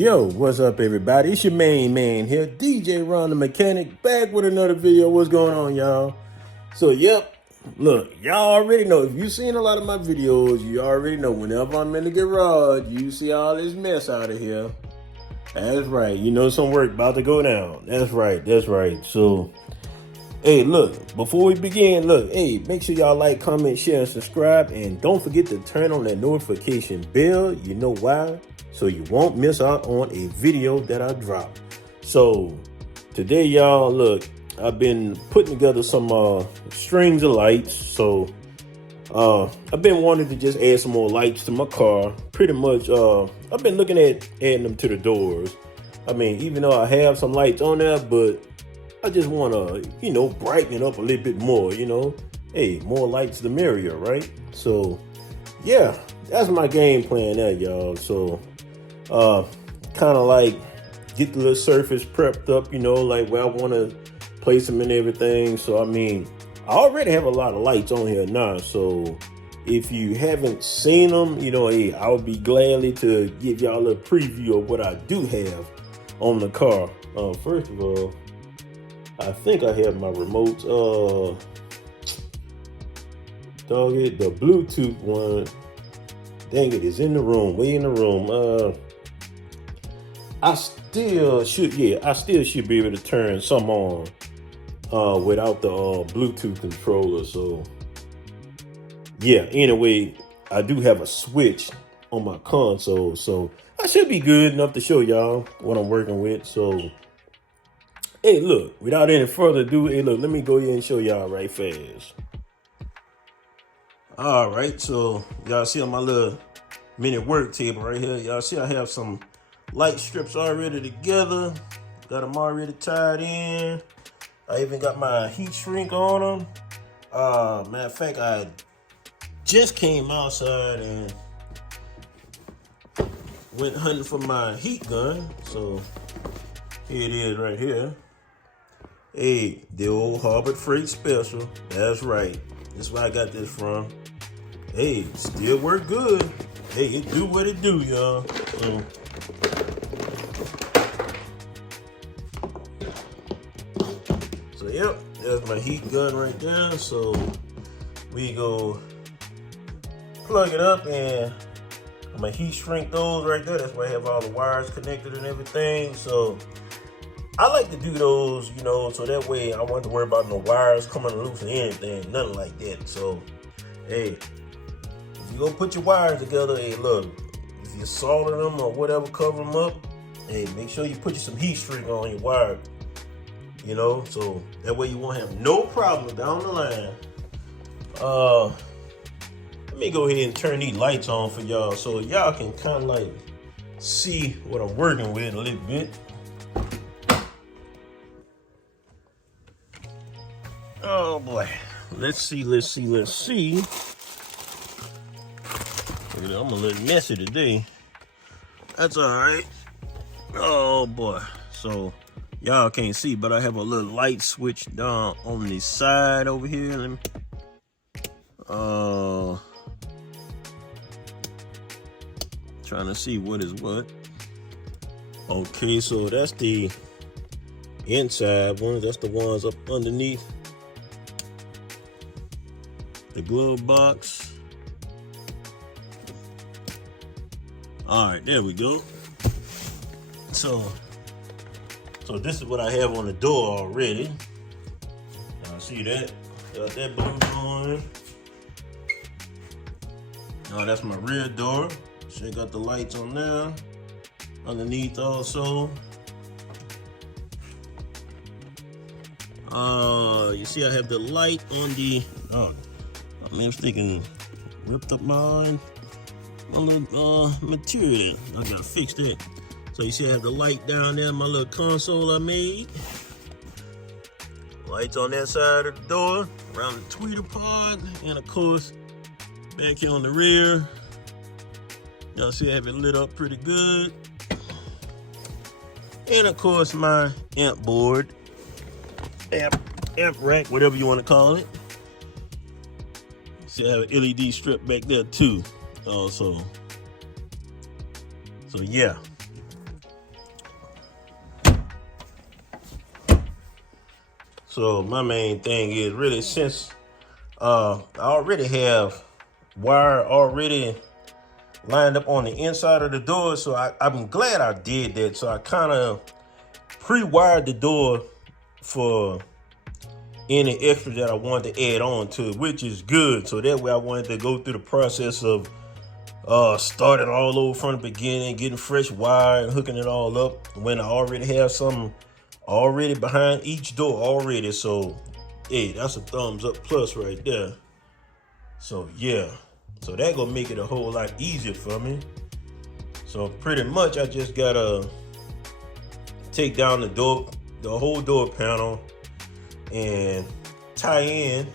Yo, what's up, everybody? It's your main man here, DJ Ron the Mechanic, back with another video. What's going on, y'all? So, yep, look, y'all already know. If you've seen a lot of my videos, you already know whenever I'm in the garage, you see all this mess out of here. That's right. You know some work about to go down. That's right. That's right. So, hey, look, before we begin, look, hey, make sure y'all like, comment, share, and subscribe. And don't forget to turn on that notification bell. You know why? So you won't miss out on a video that I drop. So today, y'all, look, I've been putting together some strings of lights. So I've been wanting to just add some more lights to my car. Pretty much, I've been looking at adding them to the doors. I mean, even though I have some lights on there, but I just want to, brighten it up a little bit more, Hey, more lights the merrier, right? So, yeah, that's my game plan there, y'all. So, kind of like get the little surface prepped up, like where I want to place them and everything. So, I mean, I already have a lot of lights on here now. So, if you haven't seen them, hey, I would be gladly to give y'all a preview of what I do have on the car. First of all, I think I have my remotes. Dog it, the Bluetooth one. Dang it, is in the room, way in the room. I still should be able to turn some on without the Bluetooth controller. So yeah, anyway, I do have a switch on my console, so I should be good enough to show y'all what I'm working with. So hey, look, without any further ado, hey, look, let me go ahead and show y'all right fast. All right, so y'all see on my little mini work table right here, y'all see I have some light strips already together. Got them already tied in. I even got my heat shrink on them. Matter of fact, I just came outside and went hunting for my heat gun. So here it is right here. Hey, the old Harbor Freight Special. That's right. That's where I got this from. Hey, still work good. Hey, it do what it do, y'all. So, yep, there's my heat gun right there. So, we go plug it up and I'm gonna heat shrink those right there. That's where I have all the wires connected and everything. So, I like to do those, so that way I don't have to worry about no wires coming loose or anything, nothing like that. So, hey, if you're gonna put your wires together, hey, look, if you're soldering them or whatever, cover them up, hey, make sure you put you some heat shrink on your wire, so that way you won't have no problem down the line. Let me go ahead and turn these lights on for y'all so y'all can kind of like see what I'm working with a little bit. Oh boy, let's see. I'm a little messy today. That's all right. Oh boy, so y'all can't see, but I have a little light switch down on the side over here. Let me, trying to see what is what. Okay, so that's the inside ones. That's the ones up underneath the glove box. All right, there we go. So this is what I have on the door already. Y'all see that? Got that blue on. Oh, that's my rear door. So I got the lights on there. Underneath also. You see I have the light on the, I'm thinking ripped up my little material. I gotta fix that. So you see I have the light down there, my little console I made. Lights on that side of the door, around the tweeter pod, and of course, back here on the rear. Y'all see I have it lit up pretty good. And of course my amp board, amp rack, whatever you want to call it. See I have an LED strip back there too also. So yeah. So my main thing is really, since I already have wire already lined up on the inside of the door, so I'm glad I did that. So I kind of pre-wired the door for any extra that I wanted to add on to it, which is good. So that way I wanted to go through the process of starting all over from the beginning, getting fresh wire and hooking it all up when I already have something already behind each door already. So hey, that's a thumbs up plus right there. So yeah, so that gonna make it a whole lot easier for me. So pretty much I just gotta take down the whole door panel, and tie in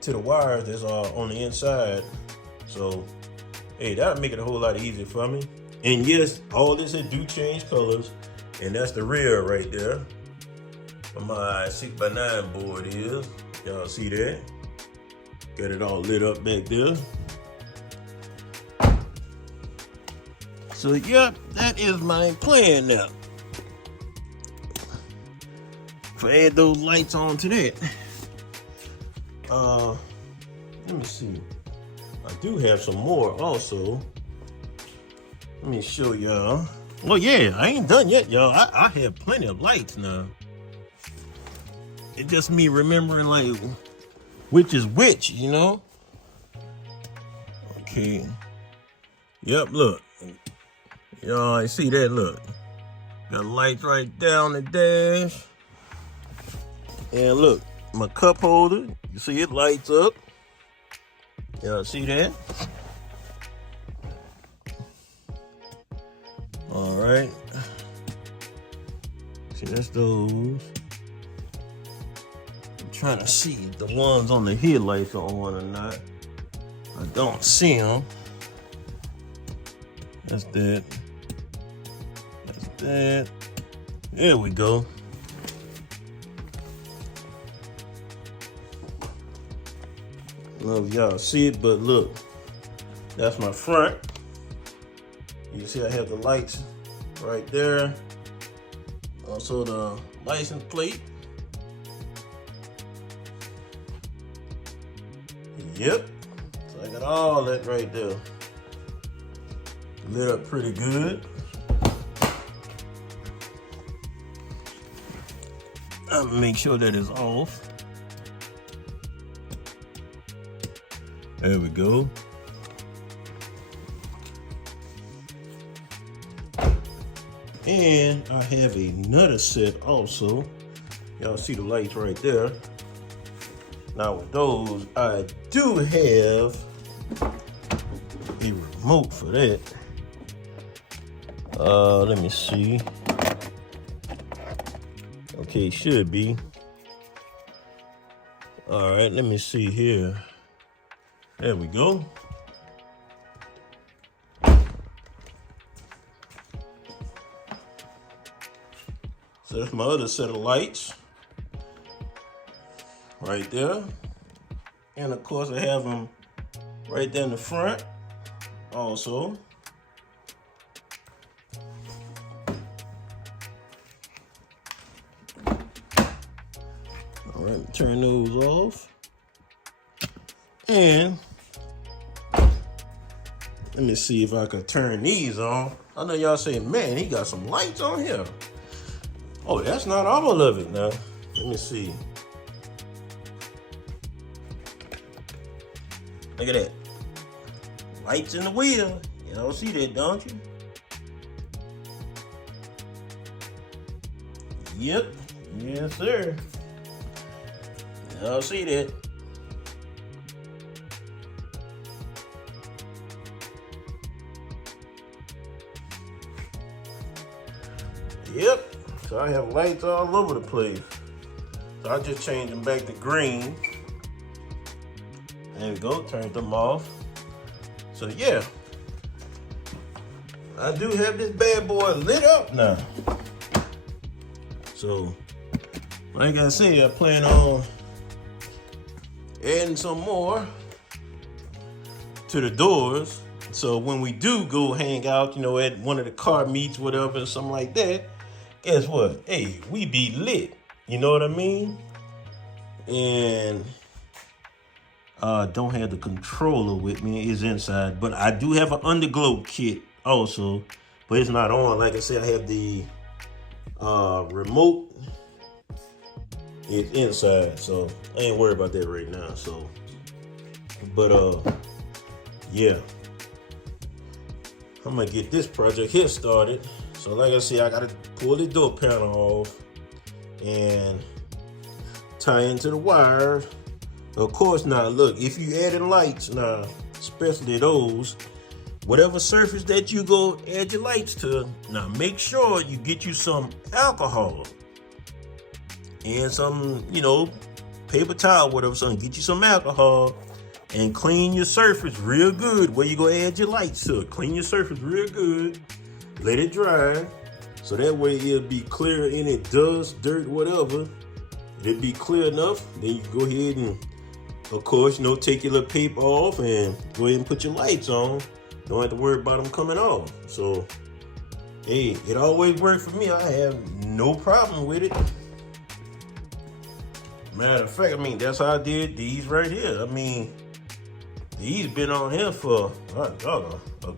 to the wires that's on the inside. So hey, that'll make it a whole lot easier for me. And yes, all this do change colors, and that's the rear right there. My 6x9 board is. Y'all see that? Got it all lit up back there. So yep, that is my plan now. If I add those lights on to that. Let me see. I do have some more also. Let me show y'all. Well, yeah, I ain't done yet, y'all. I have plenty of lights now. It's just me remembering like which is which, you know? Okay. Yep, look. Y'all, I see that, look. Got lights right down the dash. And look, my cup holder, you see it lights up. Y'all see that? All right. See, that's those. I'm trying to see if the ones on the headlights are on or not. I don't see them. That's that. That's that. There we go. I don't know if y'all see it, but look, that's my front. You see I have the lights right there. Also the license plate. Yep, so I got all that right there. Lit up pretty good. I'll make sure that it's off. There we go. And I have another set also. Y'all see the lights right there. Now with those, I do have a remote for that. Let me see. Okay, should be. All right, let me see here. There we go. So that's my other set of lights right there. And of course I have them right there in the front also. All right, turn those off. And let me see if I can turn these on. I know y'all saying, man, he got some lights on here. Oh, that's not all of it now. Let me see. Look at that. Lights in the wheel. Y'all see that, don't you? Yep. Yes, sir. Y'all see that. Yep. So I have lights all over the place. So I just changed them back to green. There we go, turned them off. So yeah, I do have this bad boy lit up now. So, like I said, I plan on adding some more to the doors. So when we do go hang out, you know, at one of the car meets, whatever, something like that, guess what? Hey, we be lit. You know what I mean? And don't have the controller with me. It's inside, but I do have an underglow kit also, but it's not on. Like I said, I have the remote. It's inside, so I ain't worried about that right now. So, but yeah, I'm gonna get this project here started. So, like I said, I gotta pull the door panel off and tie into the wires. Of course, now look, if you adding lights now, especially those, whatever surface that you go add your lights to, now make sure you get you some alcohol and some, you know, paper towel, whatever, something. Get you some alcohol and clean your surface real good where you go add your lights to. Clean your surface real good, let it dry, so that way it'll be clear in it, dust, dirt, whatever. It'll be clear enough, then you go ahead and, of course, you know, take your little paper off and go ahead and put your lights on. Don't have to worry about them coming off. So, hey, it always worked for me. I have no problem with it. Matter of fact, I mean, that's how I did these right here. I mean, these been on here for a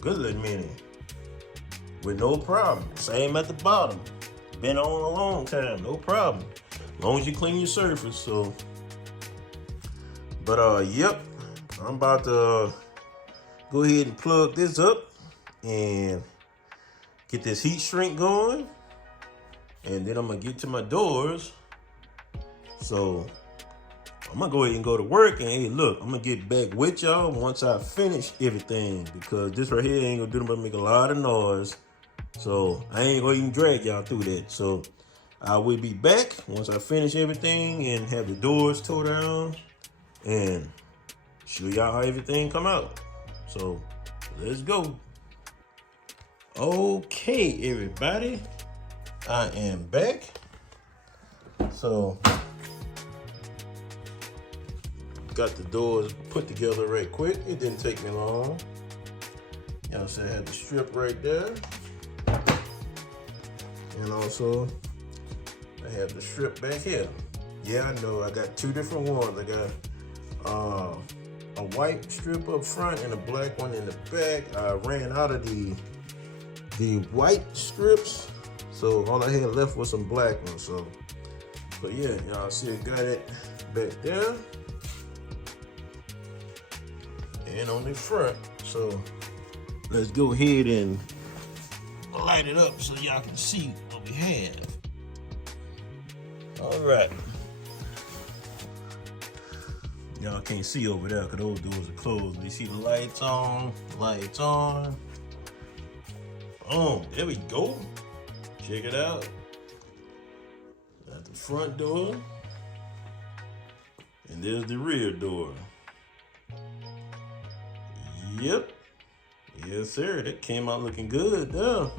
good little minute with no problem. Same at the bottom. Been on a long time, no problem. As long as you clean your surface, so. But yep, I'm about to go ahead and plug this up and get this heat shrink going. And then I'm gonna get to my doors. So I'm gonna go ahead and go to work, and hey, look, I'm gonna get back with y'all once I finish everything, because this right here ain't gonna do nothing but make a lot of noise. So I ain't gonna even drag y'all through that. So I will be back once I finish everything and have the doors tore down and show y'all how everything come out. So let's go. Okay, everybody, I am back. So got the doors put together right quick. It didn't take me long. You know, so I had the strip right there, and also I have the strip back here. Yeah, I know I got two different ones. I got a white strip up front and a black one in the back. I ran out of the white strips, so all I had left was some black ones. So, but yeah, y'all see I got it back there and on the front. So let's go ahead and light it up so y'all can see what we have. All right. Y'all can't see over there because those doors are closed. You see the lights on, lights on. Oh, there we go. Check it out. That's the front door. And there's the rear door. Yep. Yes, sir. That came out looking good, though.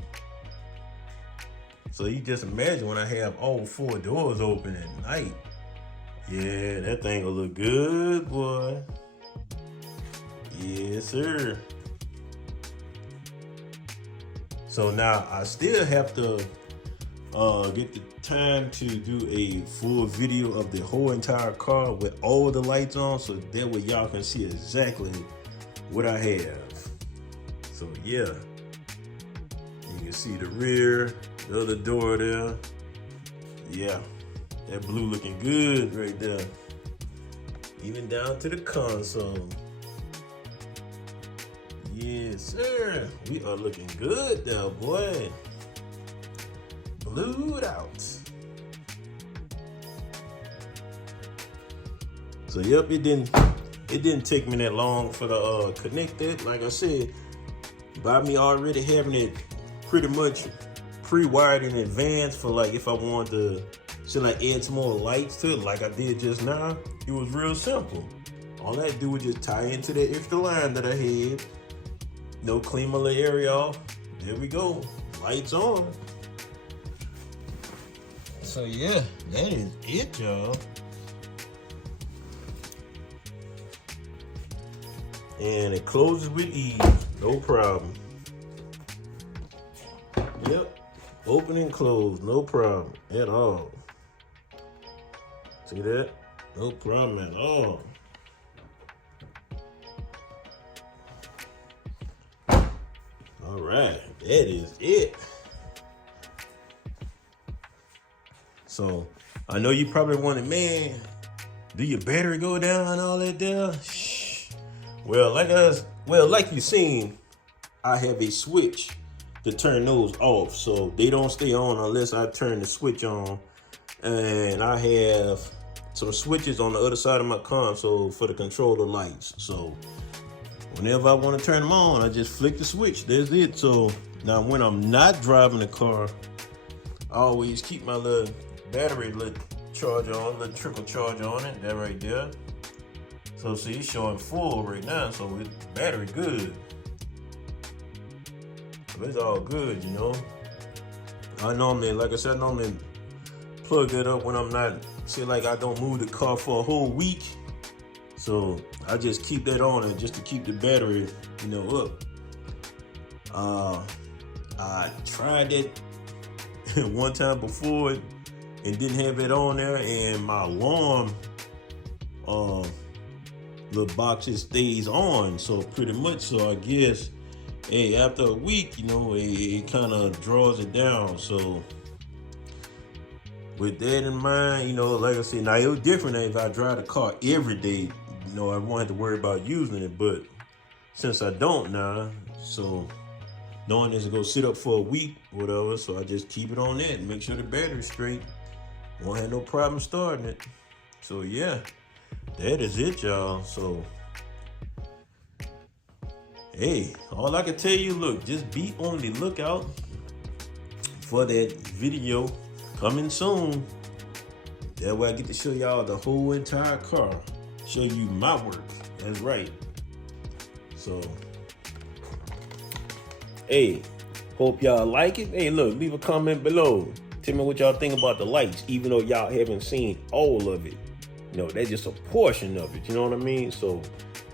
So you just imagine when I have all four doors open at night. Yeah, that thing will look good, boy. Yes, sir. So now I still have to get the time to do a full video of the whole entire car with all the lights on, so that way y'all can see exactly what I have. So yeah, you can see the rear, the other door there. Yeah. That blue looking good right there. Even down to the console. Yes, sir. We are looking good there, boy. Blued out. So yep, it didn't take me that long for the connect it. Like I said, by me already having it pretty much pre-wired in advance for like if I wanted to like add some more lights to it like I did just now, it was real simple. All I had to do was just tie into that extra line that I had, clean my little area off. There we go, lights on. So yeah, that is it, y'all. And it closes with ease, no problem. Yep, open and close, no problem at all. See that? No problem at all. All right, that is it. So I know you probably wondering, man, do your battery go down and all that there? Shh. Well, like you seen, I have a switch to turn those off, so they don't stay on unless I turn the switch on. And I have some switches on the other side of my console for the controller lights. So whenever I want to turn them on, I just flick the switch. That's it. So now when I'm not driving the car, I always keep my little battery charge on, little trickle charge on it. That right there. So see, it's showing full right now, so it's battery good. So it's all good, you know. I normally plug it up when I'm not, say like I don't move the car for a whole week. So I just keep that on it just to keep the battery, you know, up. I tried it one time before and didn't have it on there, and my alarm little box it stays on. So pretty much, so I guess, hey, after a week, you know, it kind of draws it down. So with that in mind, you know, like I said, now it was different if I drive the car every day. You know, I won't have to worry about using it, but since I don't now, so knowing it's gonna sit up for a week, whatever, so I just keep it on that and make sure the battery's straight. Won't have no problem starting it. So yeah, that is it, y'all. So hey, all I can tell you, look, just be on the lookout for that video coming soon. That way I get to show y'all the whole entire car. Show you my work. That's right. So, hey, hope y'all like it. Hey, look, leave a comment below. Tell me what y'all think about the lights, even though y'all haven't seen all of it. You know, that's just a portion of it. You know what I mean? So,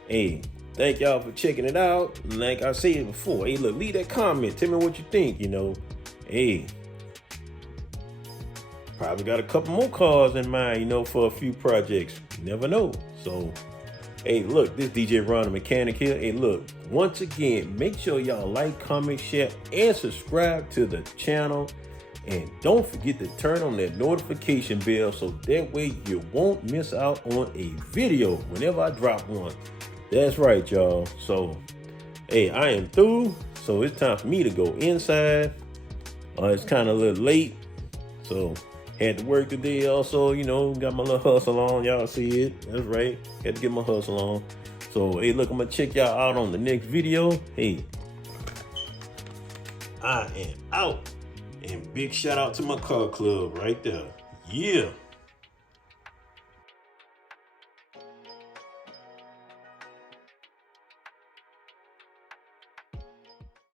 hey, thank y'all for checking it out. Like I said before, hey, look, leave that comment. Tell me what you think, you know. Hey, probably got a couple more cars in mind, you know, for a few projects. You never know. So, hey, look, this DJ Ron the Mechanic here. Hey, look, once again, make sure y'all like, comment, share, and subscribe to the channel. And don't forget to turn on that notification bell so that way you won't miss out on a video whenever I drop one. That's right, y'all. So, hey, I am through. So it's time for me to go inside. It's kind of a little late. So, had to work today also, you know, got my little hustle on. Y'all see it. That's right. Had to get my hustle on. So, hey, look, I'm going to check y'all out on the next video. Hey, I am out. And big shout out to my car club right there. Yeah.